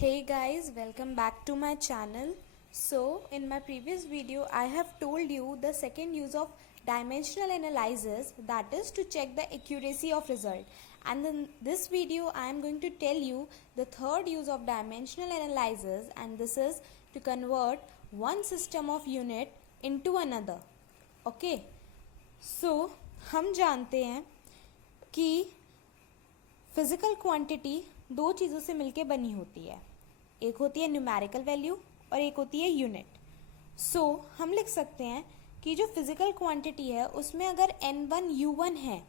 Hey guys, welcome back to my channel. So in my previous video I have told you the second use of dimensional analysis, that is to check the accuracy of result, and in this video I am going to tell you the third use of dimensional analysis, and this is to convert one system of unit into another. Okay, so हम जानते हैं कि physical quantity दो चीज़ों से मिलके बनी होती है, एक होती है न्यूमेरिकल वैल्यू और एक होती है यूनिट. सो हम लिख सकते हैं कि जो फिजिकल क्वांटिटी है उसमें अगर n1 u1 है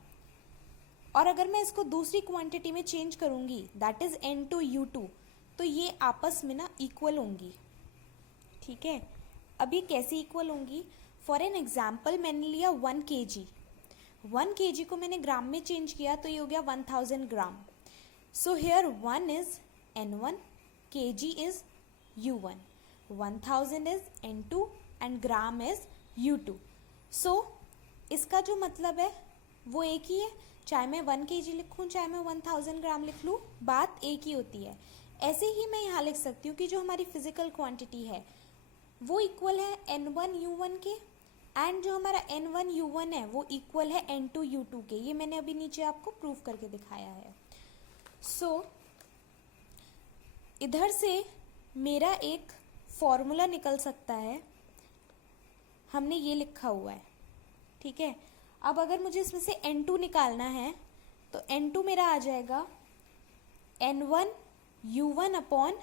और अगर मैं इसको दूसरी क्वांटिटी में चेंज करूंगी दैट इज n2 u2, तो ये आपस में ना इक्वल होंगी. ठीक है, अब ये कैसे इक्वल होंगी? फॉर एन एग्जाम्पल मैंने लिया 1 kg. 1 kg को मैंने ग्राम में चेंज किया तो ये हो गया 1000 gram. So here 1 is n1, kg is u1, 1000 is n2 and gram is u2. So इसका जो मतलब है वो एक ही है, चाहे मैं 1 kg लिखूँ चाहे मैं 1000 ग्राम लिख लूँ, बात एक ही होती है. ऐसे ही मैं यहाँ लिख सकती हूँ कि जो हमारी फिजिकल क्वांटिटी है वो इक्वल है n1 u1 के, एंड जो हमारा n1 u1 है वो इक्वल है n2 u2 के. ये मैंने अभी नीचे आपको प्रूफ करके दिखाया है. सो इधर से मेरा एक फॉर्मूला निकल सकता है, हमने ये लिखा हुआ है. ठीक है, अब अगर मुझे इसमें से n2 निकालना है तो n2 मेरा आ जाएगा n1 u1 अपॉन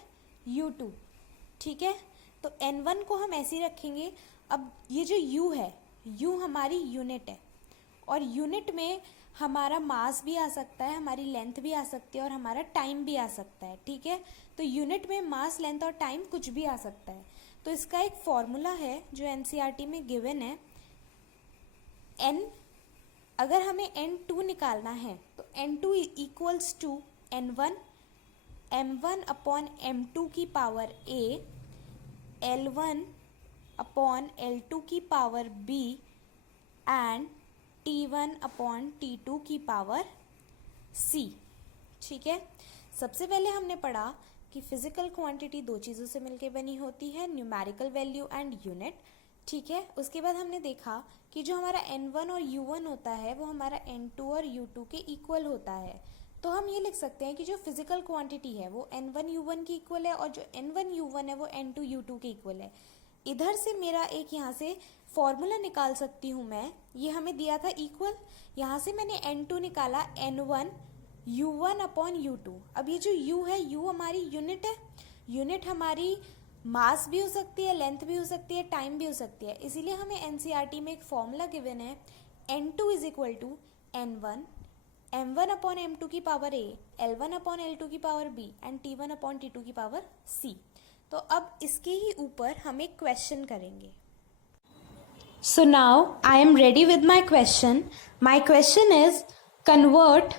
u2. ठीक है, तो n1 को हम ऐसे ही रखेंगे. अब ये जो u है, u हमारी यूनिट है और यूनिट में हमारा मास भी आ सकता है, हमारी लेंथ भी आ सकती है और हमारा टाइम भी आ सकता है. ठीक है, तो यूनिट में मास, लेंथ और टाइम कुछ भी आ सकता है. तो इसका एक फॉर्मूला है जो एनसीईआरटी में गिवन है. n, अगर हमें n2 निकालना है तो n2 equals to n1 m1 upon m2 की power a, l1 upon l2 की power b and T1 upon T2 की पावर C. ठीक है, सबसे पहले हमने पढ़ा कि फिजिकल क्वांटिटी दो चीज़ों से मिलकर बनी होती है, न्यूमेरिकल वैल्यू एंड यूनिट. ठीक है, उसके बाद हमने देखा कि जो हमारा n1 और u1 होता है वो हमारा n2 और u2 के इक्वल होता है. तो हम ये लिख सकते हैं कि जो फिजिकल क्वांटिटी है वो n1 u1 की इक्वल है और जो n1 u1 है वो n2 u2 के इक्वल है. इधर से मेरा एक यहाँ से फॉर्मूला निकाल सकती हूँ मैं, ये हमें दिया था इक्वल, यहाँ से मैंने n2 निकाला n1 u1 अपॉन u2. अब ये जो u है, u हमारी यूनिट है, यूनिट हमारी मास भी हो सकती है, लेंथ भी हो सकती है, टाइम भी हो सकती है. इसीलिए हमें एनसीईआरटी में एक फॉर्मूला गिवन है, n2 is equal to n1 m1 upon m2 की power a, l1 upon l2 की power b and t1 upon t2 की पावर c. तो अब इसके ही ऊपर हम एक क्वेश्चन करेंगे. So now I am ready with my question. My question is convert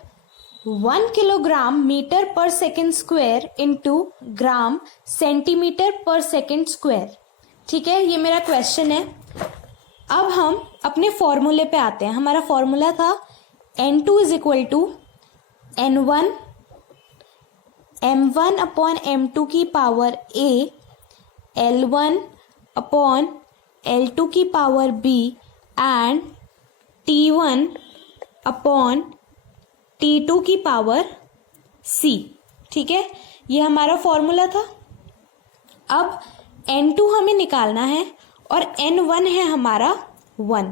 1 kilogram meter per second square into gram centimeter per second square. ठीक है, ये मेरा क्वेश्चन है. अब हम अपने फॉर्मूले पे आते हैं. हमारा फॉर्मूला था n2 is equal to n1 m1 upon m2 की power a, l1 upon l2 की power b and t1 upon t2 की पावर c. ठीक है, ये हमारा फॉर्मूला था. अब n2 हमें निकालना है और n1 है हमारा 1.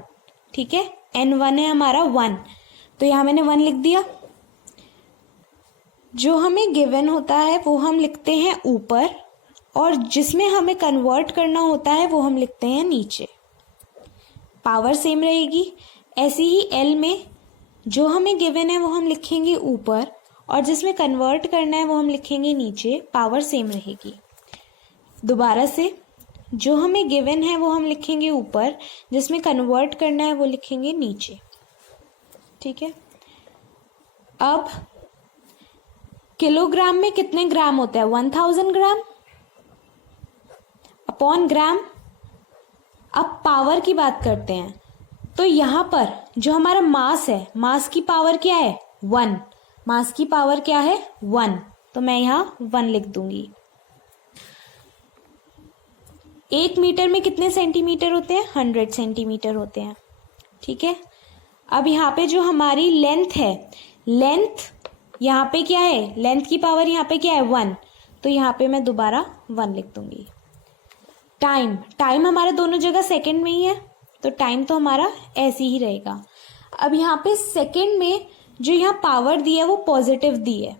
ठीक है, n1 है हमारा 1, तो यहाँ मैंने 1 लिख दिया. जो हमें गिवन होता है वो हम लिखते हैं ऊपर और जिसमें हमें कन्वर्ट करना होता है वो हम लिखते हैं नीचे. पावर सेम रहेगी. ऐसे ही एल में जो हमें गिवन है वो हम लिखेंगे ऊपर और जिसमें कन्वर्ट करना है वो हम लिखेंगे नीचे. पावर सेम रहेगी. दोबारा से, जो हमें गिवन है वो हम लिखेंगे ऊपर, जिसमें कन्वर्ट करना है वो लिखेंगे नीचे. ठीक है, अब किलोग्राम में कितने ग्राम होता है? 1000 ग्राम अपॉन ग्राम. अब पावर की बात करते हैं तो यहाँ पर जो हमारा मास है, मास की पावर क्या है? 1. मास की पावर क्या है? 1. तो मैं यहाँ 1 लिख दूंगी. 1 मीटर में कितने सेंटीमीटर होते हैं? 100 सेंटीमीटर होते हैं। ठीक है, अब यहाँ पे जो हमारी लेंथ है, लेंथ यहाँ पे क्या है? लेंथ की पावर यहाँ पे क्या है? 1, तो यहाँ पे मैं दोबारा 1 लिख दूंगी। टाइम, टाइम हमारा दोनों जगह सेकंड में ही है, तो टाइम तो हमारा ऐसे ही रहेगा। अब यहाँ पे सेकंड में जो यहाँ पावर दी है वो पॉजिटिव दी है,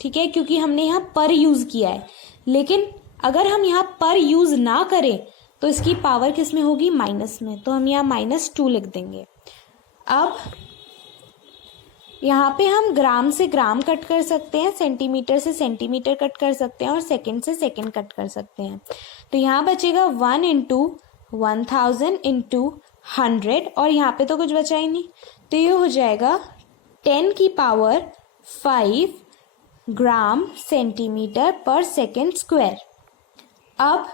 ठीक है, क्योंकि हमने यहाँ पर यूज किया है। लेकिन अगर हम यहाँ पर यूज ना करें तो इसकी पावर किस में होगी? माइनस में, तो हम यहाँ -2 लिख देंगे। अब यहाँ पे हम ग्राम से ग्राम कट कर सकते हैं, सेंटीमीटर से सेंटीमीटर कट कर सकते हैं और सेकंड से सेकंड कट कर सकते हैं। तो यहाँ बचेगा 1 × 1000 × 100 और यहाँ पे तो कुछ बचा ही नहीं, तो ये हो जाएगा 10 की पावर 5 ग्राम सेंटीमीटर पर सेकेंड स्क्वायर। अब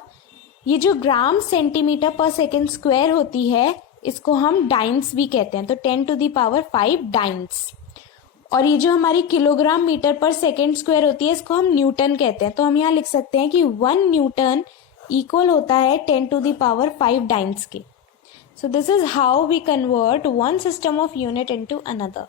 ये जो ग्राम सेंटीमीटर पर सेकेंड स्क्वायर होती है इसको हम डाइन्स भी कहते हैं, तो 10⁵ डाइन्स। और ये जो हमारी किलोग्राम मीटर पर सेकेंड स्क्वायर होती है इसको हम न्यूटन कहते हैं, तो हम यहाँ लिख सकते हैं कि 1 न्यूटन इक्वल होता है 10⁵ डाइन्स के। So this is how we convert one system of unit into another.